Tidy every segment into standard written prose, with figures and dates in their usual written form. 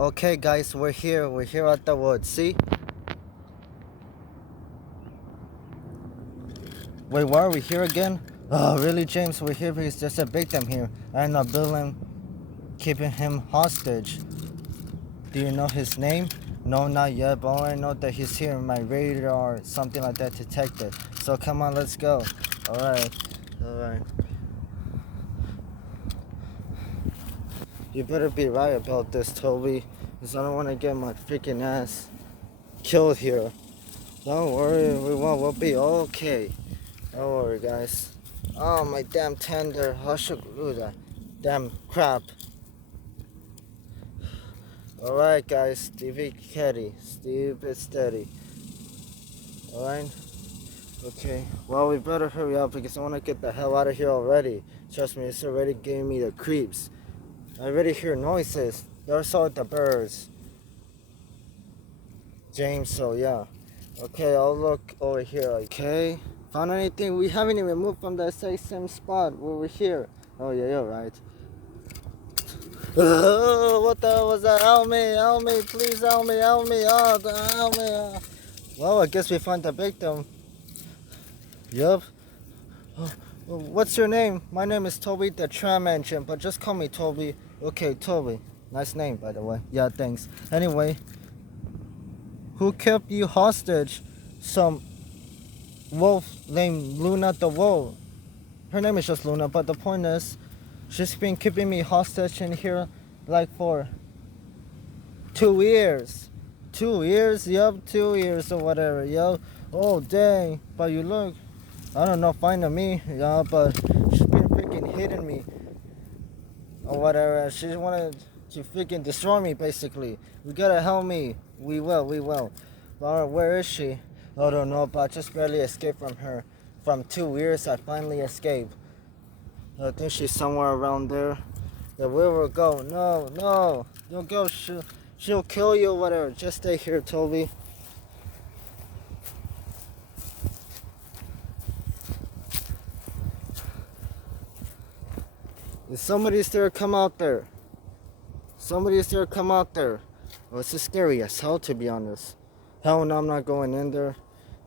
Okay, guys, we're here. We're here at the woods. See? Wait, why are we here again? Oh, really, James? We're here because there's a victim here. And a villain keeping him hostage. Do you know his name? No, not yet, but I know that he's here in my radar or something like that detected. So come on, let's go. Alright, alright. You better be right about this, Toby. Because I don't want to get my freaking ass killed here. Don't worry, we'll be okay. Don't worry, guys. Oh, my damn tender. I should do that. Damn crap. Alright, guys. Stevie Caddy. Steve is steady. Alright? Okay. Well, we better hurry up because I want to get the hell out of here already. Trust me, it's already giving me the creeps. I already hear noises. There's all the birds. James, so yeah. Okay, I'll look over here. Okay. Found anything? We haven't even moved from the same spot where we're here. Oh, yeah, you're right. Oh, what the hell was that? Help me, please help me. Oh, help me. Well, I guess we found the victim. Yup. What's your name? My name is Toby the Tram Engine, but just call me Toby. Okay, Toby. Nice name, by the way. Yeah, thanks. Anyway, who kept you hostage? Some wolf named Luna the Wolf. Her name is just Luna, but the point is, she's been keeping me hostage in here like for 2 years. 2 years? Yup, 2 years or whatever, yup. Oh, dang. But you look, I don't know, fine to me, yeah, but she's been freaking hitting me or whatever. She wanted to freaking destroy me, basically. We gotta help me. We will. But where is she? I don't know, but I just barely escaped from her. From 2 years, I finally escaped. I think she's somewhere around there. Yeah, where will go? No, don't go. She'll kill you or whatever. Just stay here, Toby. If somebody's there, come out there. Somebody's there, come out there. Well, it's just scary as hell, to be honest. Hell no, I'm not going in there.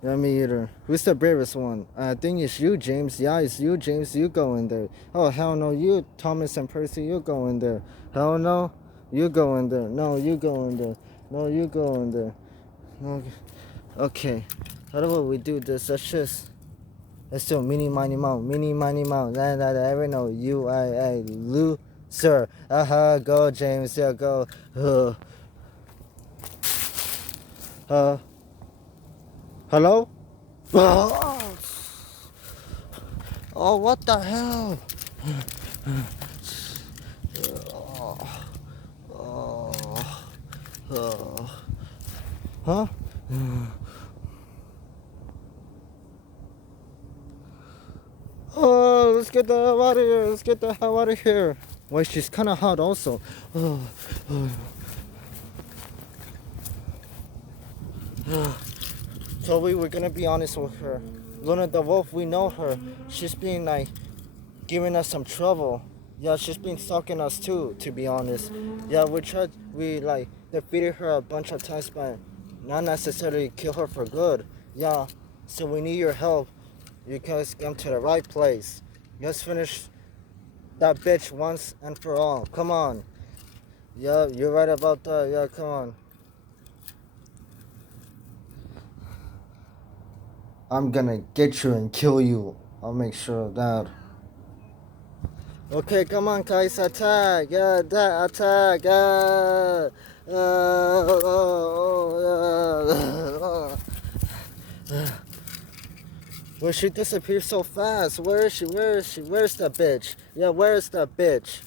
Yeah, me either. Who's the bravest one? I think it's you, James. Yeah, it's you, James. You go in there. Oh, hell no. You, Thomas and Percy, you go in there. Hell no. You go in there. No, you go in there. No, you go in there. No. Okay. How do we do this? Let's do mini, miny, mo. Mini, miny, mo. I ever know. U-I-A. Loser. Go, James. Yeah, go. Hello? Oh, what the hell? Huh? Oh, let's get the hell out of here. Let's get the hell out of here. Wait, she's kind of hot also. So we were gonna be honest with her. Luna the Wolf, we know her. She's been like giving us some trouble. Yeah, she's been stalking us too, to be honest. Yeah, we defeated her a bunch of times, but not necessarily kill her for good. Yeah, so we need your help. You guys come to the right place. Let's finish that bitch once and for all. Come on. Yeah, you're right about that. Yeah, come on. I'm gonna get you and kill you. I'll make sure of that. Okay, come on, guys, attack! Yeah, attack! Well, she disappeared so fast. Where is she? Where's that bitch? Yeah, where's that bitch?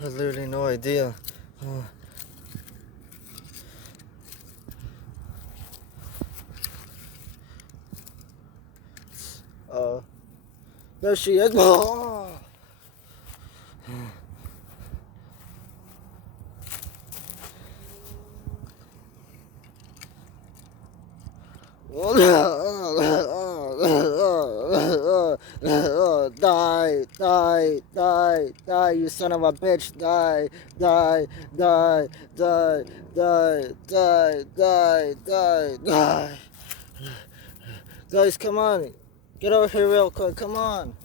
I have literally no idea. There she is. Die, you son of a bitch. Die, die, die, die, die, die, die, die, die. Guys, come on. Get over here real quick. Come on.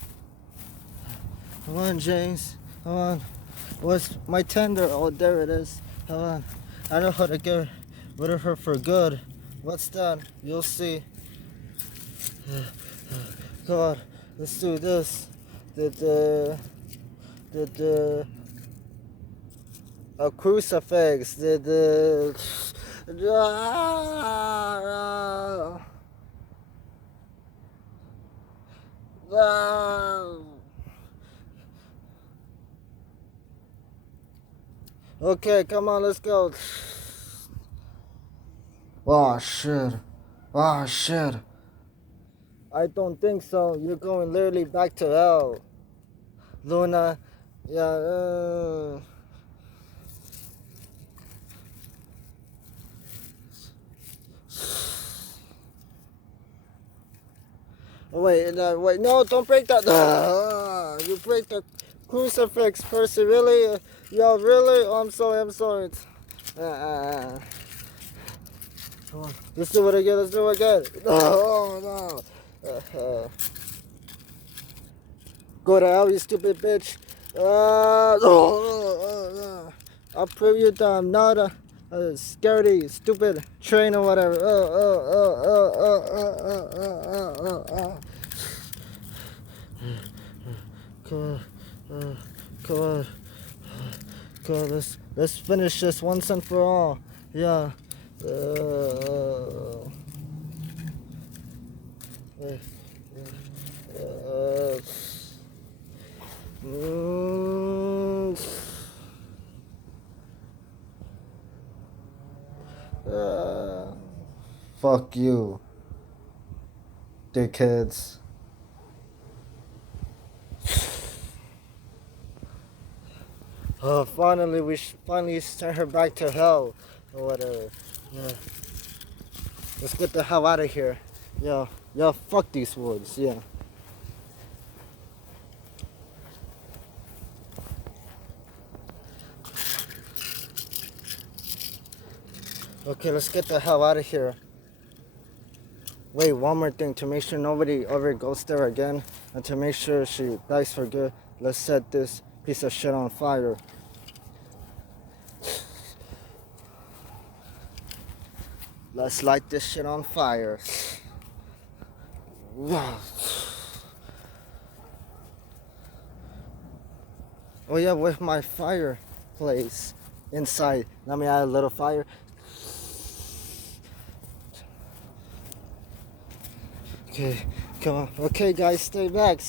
Come on, James. Come on. What's my tender? Oh, there it is. Come on. I know how to get rid of her for good. What's that? You'll see. Come on. Let's do this. A crucifix. Okay, come on, let's go. Oh shit. Oh shit. I don't think so. You're going literally back to hell. Luna. Yeah. Wait, no, don't break that. You break the crucifix, Percy, really? Yo, really? Oh, I'm sorry. Come on, let's do it again, Oh, no. Go to hell, you stupid bitch. I'll prove you that I'm not a scaredy, stupid train or whatever. Come on, come on, come on. Let's finish this once and for all. Yeah. Fuck you, dickheads. Finally, we finally sent her back to hell or whatever. Yeah. Let's get the hell out of here. Yeah, fuck these woods. Yeah. Okay, let's get the hell out of here. Wait, one more thing. To make sure nobody ever goes there again, and to make sure she dies for good, let's set this piece of shit on fire. Let's light this shit on fire. Oh yeah, with my fireplace inside. Let me add a little fire. Okay, come on. Okay, guys, stay back.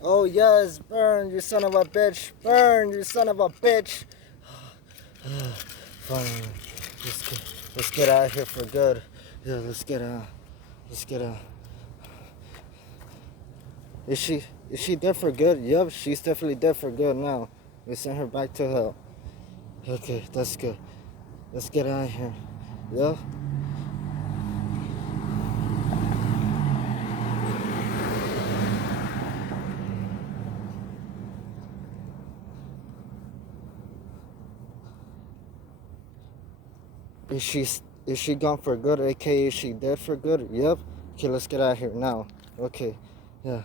Oh yes, burn, you son of a bitch. Burn, you son of a bitch. Fine. Let's get out of here for good. Yeah, let's get out. Is she dead for good? Yep, she's definitely dead for good now. We sent her back to hell. Okay, that's good. Let's get out of here. Yep. Is she gone for good? AKA is she dead for good? Yep. Okay, let's get out of here now. Okay. Yeah.